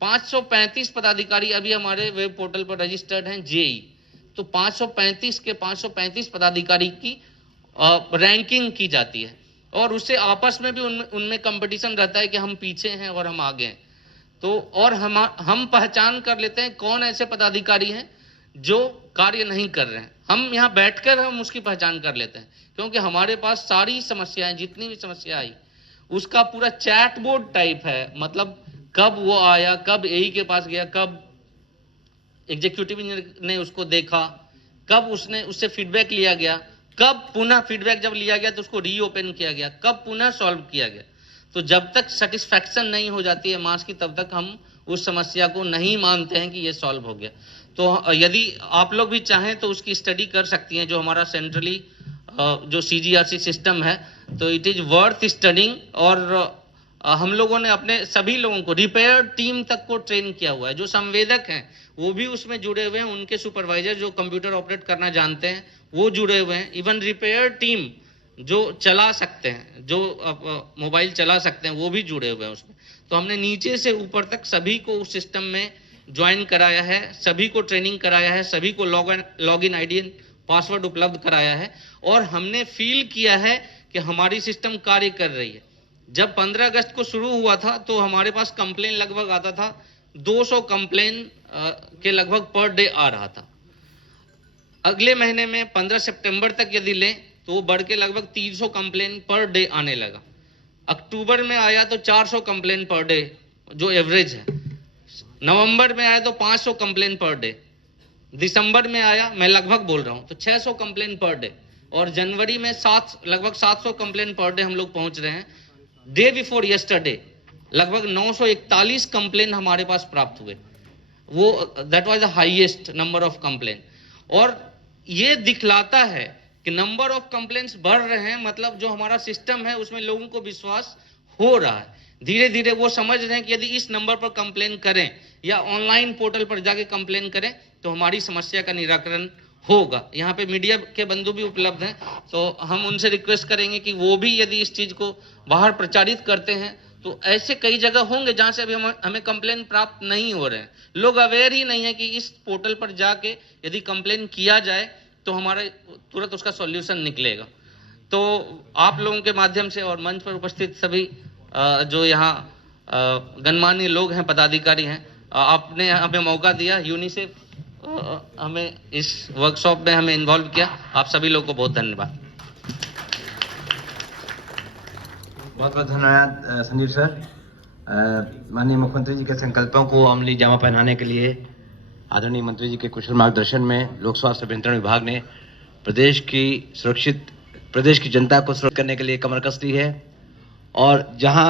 535 पदाधिकारी अभी हमारे वेब पोर्टल पर रजिस्टर्ड हैं जेई, तो 535 के 535 पदाधिकारी की रैंकिंग की जाती है और उससे आपस में भी उनमें कंपटीशन रहता है कि हम पीछे हैं और हम आगे हैं। तो और हम पहचान कर लेते हैं कौन ऐसे पदाधिकारी हैं जो कार्य नहीं कर रहे हैं। हम यहाँ बैठकर हम उसकी पहचान कर लेते हैं, क्योंकि हमारे पास सारी समस्याएं, जितनी भी समस्या आई उसका पूरा चैट बोर्ड टाइप है। मतलब कब वो आया, कब एई के पास गया, कब एग्जीक्यूटिव इंजीनियर ने उसको देखा, कब उससे फीडबैक लिया गया, कब पुनः फीडबैक जब लिया गया तो उसको रीओपन किया गया, कब पुनः सॉल्व किया गया। तो जब तक सेटिस्फैक्शन नहीं हो जाती है मार्क्स की, तब तक हम उस समस्या को नहीं मानते हैं कि ये सॉल्व हो गया। तो यदि आप लोग भी चाहें तो उसकी स्टडी कर सकती हैं, जो हमारा सेंट्रली जो CGRC सिस्टम है, तो इट इज वर्थ स्टडिंग। और हम लोगों ने अपने सभी लोगों को, रिपेयर टीम तक को ट्रेन किया हुआ है। जो संवेदक हैं वो भी उसमें जुड़े हुए हैं, उनके सुपरवाइजर जो कंप्यूटर ऑपरेट करना जानते हैं वो जुड़े हुए हैं। इवन रिपेयर टीम जो चला सकते हैं, जो मोबाइल चला सकते हैं, वो भी जुड़े हुए हैं उसमें। तो हमने नीचे से ऊपर तक सभी को उस सिस्टम में ज्वाइन कराया है, सभी को ट्रेनिंग कराया है, सभी को लॉगिन आईडी पासवर्ड उपलब्ध कराया है और हमने फील किया है कि हमारी सिस्टम कार्य कर रही है। जब 15 अगस्त को शुरू हुआ था तो हमारे पास कंप्लेन लगभग आता था 200 कंप्लेन के लगभग पर डे आ रहा था। अगले महीने में 15 सितंबर तक यदि लें तो वो बढ़ के लगभग 300 कंप्लेन पर डे आने लगा। अक्टूबर में आया तो 400 कंप्लेन पर डे जो एवरेज है। नवंबर में आया तो 500 कंप्लेन पर डे। दिसंबर में आया, मैं लगभग बोल रहा हूं, तो 600 कंप्लेन पर डे। और जनवरी में लगभग 700 कंप्लेन पर डे हम लोग पहुंच रहे हैं। डे बिफोर यस्टरडे लगभग 941 कंप्लेन हमारे पास प्राप्त हुए। वो that was the highest number of complain. और ये दिखलाता है कि नंबर ऑफ कंप्लेंट्स बढ़ रहे हैं, मतलब जो हमारा सिस्टम है उसमें लोगों को विश्वास हो रहा है। धीरे धीरे वो समझ रहे हैं कि यदि इस नंबर पर कंप्लेन करें या ऑनलाइन पोर्टल पर जाके कंप्लेन करें तो हमारी समस्या का निराकरण होगा। यहाँ पे मीडिया के बंधु भी उपलब्ध हैं, तो हम उनसे रिक्वेस्ट करेंगे कि वो भी यदि इस चीज को बाहर प्रचारित करते हैं तो ऐसे कई जगह होंगे जहां से अभी हमें कंप्लेन प्राप्त नहीं हो रहे हैं। लोग अवेयर ही नहीं है कि इस पोर्टल पर जाके यदि कंप्लेन किया जाए तो हमारे तुरंत उसका सॉल्यूशन निकलेगा। तो आप लोगों के माध्यम से और मंच पर उपस्थित सभी जो यहाँ गणमान्य लोग हैं, पदाधिकारी हैं, आपने हमें मौका दिया, यूनिसेफ हमें इस वर्कशॉप में हमें इन्वॉल्व किया, आप सभी लोगों को बहुत धन्यवाद। बहुत बहुत धन्यवाद संदीप सर। माननीय मुख्यमंत्री जी के संकल्पों को अमली जामा पहनाने के लिए आदरणीय मंत्री जी के कुशल मार्गदर्शन में लोक स्वास्थ्य अभियंत्रण विभाग ने प्रदेश की जनता को सुरक्षित करने के लिए कमर कस ली है। और जहां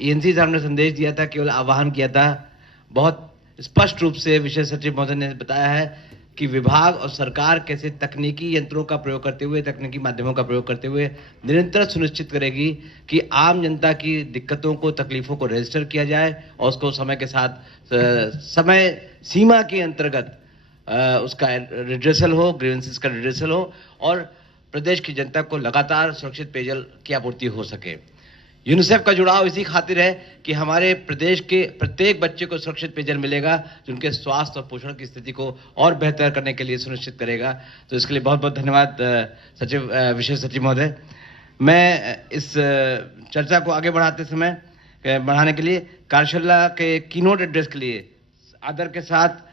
ENC साहब ने संदेश दिया था, केवल आह्वान किया था, बहुत स्पष्ट रूप से विशेष सचिव महोदय ने बताया है कि विभाग और सरकार कैसे तकनीकी यंत्रों का प्रयोग करते हुए, तकनीकी माध्यमों का प्रयोग करते हुए निरंतर सुनिश्चित करेगी कि आम जनता की दिक्कतों को, तकलीफों को रजिस्टर किया जाए और उसको समय के साथ समय सीमा के अंतर्गत उसका रिड्रेसल हो, ग्रीवेंसेस का रिड्रेसल हो और प्रदेश की जनता को लगातार सुरक्षित पेयजल की आपूर्ति हो सके। यूनिसेफ का जुड़ाव इसी खातिर है कि हमारे प्रदेश के प्रत्येक बच्चे को सुरक्षित पेयजल मिलेगा, जो उनके स्वास्थ्य और पोषण की स्थिति को और बेहतर करने के लिए सुनिश्चित करेगा। तो इसके लिए बहुत बहुत धन्यवाद सचिव, विशेष सचिव महोदय। मैं इस चर्चा को आगे बढ़ाने के लिए कार्यशाला के कीनोट एड्रेस के लिए आदर के साथ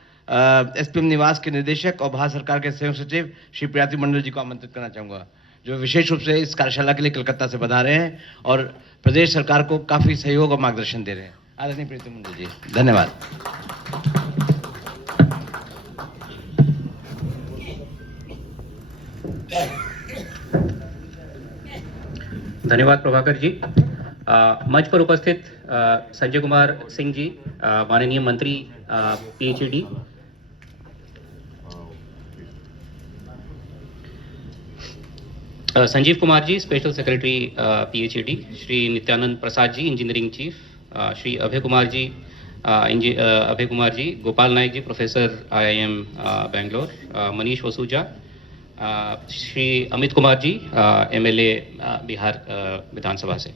एसपीएम निवास के निदेशक और भारत सरकार के संयुक्त सचिव श्री प्रियाति मंडल जी को आमंत्रित करना चाहूँगा, जो विशेष रूप से इस कार्यशाला के लिए कलकत्ता से पधारे हैं और प्रदेश सरकार को काफी सहयोग और मार्गदर्शन दे रहे हैं। आदरणीय प्रीति मंडल जी, धन्यवाद। धन्यवाद प्रभाकर जी। मंच पर उपस्थित संजय कुमार सिंह जी, माननीय मंत्री PHED, Sanjeev Kumar ji, special secretary PHED, Shri Nityanand Prasad ji, engineering chief, Shri Abhay Kumar ji, Gopal Nayak ji, professor IIM Bangalore, Manish Vasuja, Shri Amit Kumar ji, MLA Bihar विधानसभा से।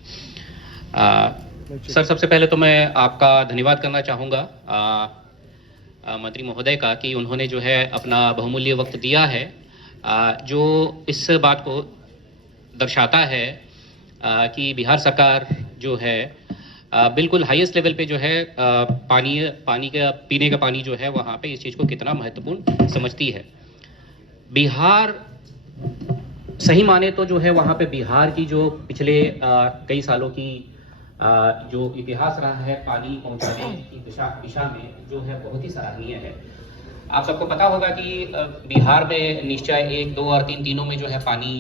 सर, सबसे पहले तो मैं आपका धन्यवाद करना चाहूँगा मंत्री महोदय का कि उन्होंने जो है अपना बहुमूल्य वक्त दिया है, जो इस बात को दर्शाता है कि बिहार सरकार जो है बिल्कुल हाईएस्ट लेवल पे जो है पानी का पीने का पानी जो है वहाँ पे इस चीज़ को कितना महत्वपूर्ण समझती है। बिहार सही माने तो जो है वहाँ पे बिहार की जो पिछले कई सालों की जो इतिहास रहा है पानी पहुँचाने की दिशा में जो है बहुत ही सराहनीय है। आप सबको पता होगा कि बिहार में निश्चय 1, 2 और 3 तीनों में जो है पानी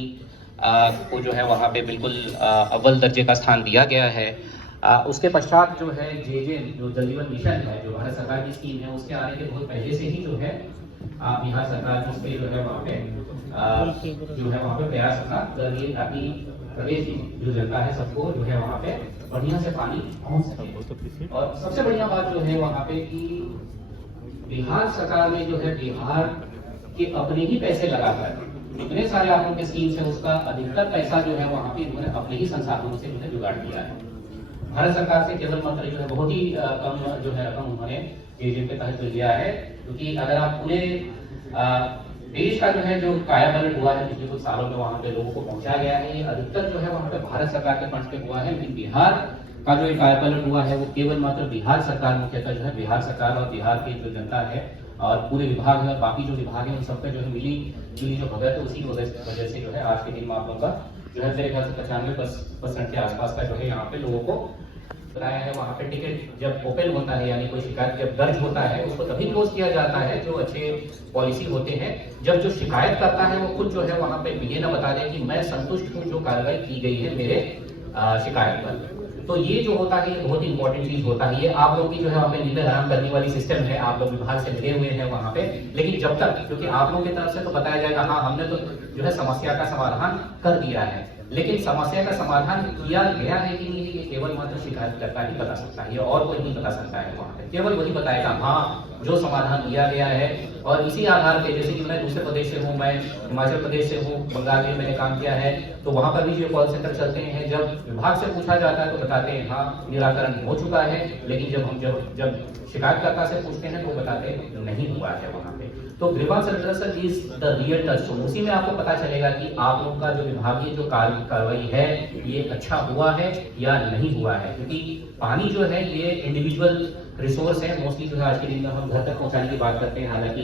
को जो है वहाँ पे बिल्कुल अव्वल दर्जे का स्थान दिया गया है। उसके पश्चात जो है जो जल जीवन मिशन है, जो भारत सरकार की स्कीम है, उसके आने के बहुत पहले से ही जो है बिहार सरकार उस पे जो है वहाँ पे प्रयास अपना कर रही है ताकि प्रदेश की जो जनता है सबको जो है वहाँ पे बढ़िया से पानी पहुँच सके। और सबसे बढ़िया बात जो है वहाँ पे कि बिहार सरकार में जो है बिहार के अपने ही पैसे लगाकर इतने सारे आप लोगों के स्कीम्स है, उसका अधिकतर पैसा जो है वहाँ पे इन्होंने अपने ही संसाधनों से जो है जुगाड़ किया है। भारत सरकार से केवल मात्र जो है बहुत ही कम जो है रकम उन्होंने जेजे के तहत लिया है, क्योंकि अगर आप पूरे देश का जो है जो काया पलट हुआ है पिछले कुछ सालों में वहाँ पे लोगों को पहुँचाया गया है, ये अधिकतर जो है वहाँ पे भारत सरकार के फंड पे हुआ है। लेकिन बिहार का जो काया पलट हुआ है वो केवल मात्र बिहार सरकार, मुख्यतः जो है बिहार सरकार और बिहार की जो जनता है और पूरे विभाग है, बाकी जो विभाग है उन सब पे जो है मिली जुली जो भगत है, उसी वजह से जो है आज के दिन में आप लोगों का जो है मेरे ख्याल से 95% के आसपास का जो है यहाँ पे लोगों को बताया है। वहाँ पे टिकट जब ओपन होता है, यानी कोई शिकायत जब दर्ज होता है, उसको तभी क्लोज किया जाता है जो अच्छे पॉलिसी होते हैं, जब जो शिकायत करता है वो खुद जो है वहाँ पे ये ना बता दे कि मैं संतुष्ट हूँ जो कार्रवाई की गई है मेरे शिकायत पर। तो ये जो होता है ये बहुत ही इंपॉर्टेंट चीज होता है। ये आप लोग की जो है वहाँ पे नींद हराम करने वाली सिस्टम है, आप लोग विभाग से मिले हुए हैं वहाँ पे, लेकिन जब तक, क्योंकि आप लोगों की तरफ से तो बताया जाएगा हाँ हमने तो जो है समस्या का समाधान कर दिया है, लेकिन समस्या का समाधान किया गया है कि नहीं ये केवल मात्र शिकायतकर्ता ही बता सकता है, और कोई नहीं बता सकता है। वहाँ पे केवल वही बताएगा हाँ जो समाधान दिया गया है। और इसी आधार पे, जैसे कि मैं दूसरे प्रदेश से हूँ, मैं हिमाचल प्रदेश से हूँ, बंगाल में मैंने काम किया है, तो वहाँ पर भी जो कॉल सेंटर चलते हैं, जब विभाग से पूछा जाता है तो बताते हैं हाँ निराकरण हो चुका है, लेकिन जब हम जब शिकायतकर्ता से पूछते हैं तो बताते हैं नहीं हुआ है वहाँ पे। तो grievance redressal is the real touch. उसी में आपको पता चलेगा कि आप लोग का जो विभागीय जो कार्रवाई है ये अच्छा हुआ है या नहीं हुआ है, क्योंकि पानी जो है ये इंडिविजुअल रिसोर्स है। मोस्टली जो है आज के दिन में हम घर तक पहुंचाने की बात करते हैं, हालांकि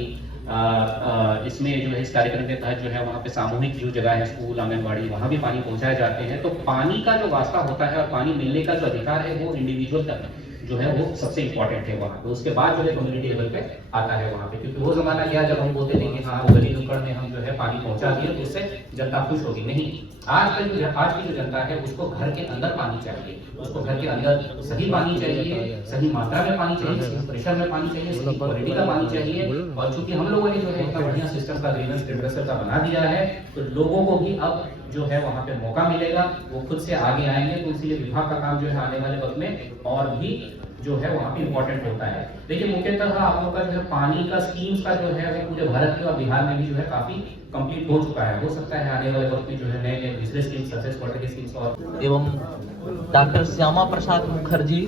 इसमें जो है इस कार्यक्रम के तहत जो है वहाँ पे सामूहिक जो जगह है, स्कूल, आंगनबाड़ी, वहाँ भी पानी पहुंचाए जाते हैं। तो पानी का जो वास्ता होता है और पानी मिलने का जो अधिकार है वो इंडिविजुअल तक है। जो है वो सबसे इम्पोर्टेंट है वहाँ पे। उसके बाद जो है कम्युनिटी लेवल पे आता है वहाँ पे, क्योंकि वो जमाना गया जब हम बोलते थे कि हाँ वो गली नुक्कड़ में हम जो है पानी पहुंचा दिए तो उससे जनता खुश होगी। नहीं, आज की जो जनता है उसको घर के अंदर पानी चाहिए, उसको घर के अंदर सही पानी चाहिए, सही मात्रा में पानी चाहिए, सही प्रेशर में पानी चाहिए, सही क्वालिटी का पानी चाहिए। और चूंकि हम लोगों ने जो है इतना बढ़िया सिस्टम का ग्रीवेंस रिड्रेसल का बना दिया है, तो लोगों को भी अब जो है वहाँ पे मौका मिलेगा, वो खुद से आगे आएंगे। तो इसीलिए विभाग का काम जो है आने वाले वक्त में और भी जो है वहाँ पे इम्पोर्टेंट होता है। देखिए मुख्यतः आप लोग का जो है पानी का स्कीम्स का जो है वो पूरे भारत में और बिहार में भी जो है काफी कंप्लीट हो चुका है। हो सकता है आने वाले वक्त में जो है नए नए दूसरे स्कीम्स, सरफेस वाटर की स्कीम्स और एवं डॉक्टर श्यामा प्रसाद मुखर्जी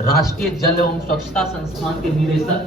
राष्ट्रीय जल एवं स्वच्छता संस्थान के निदेशक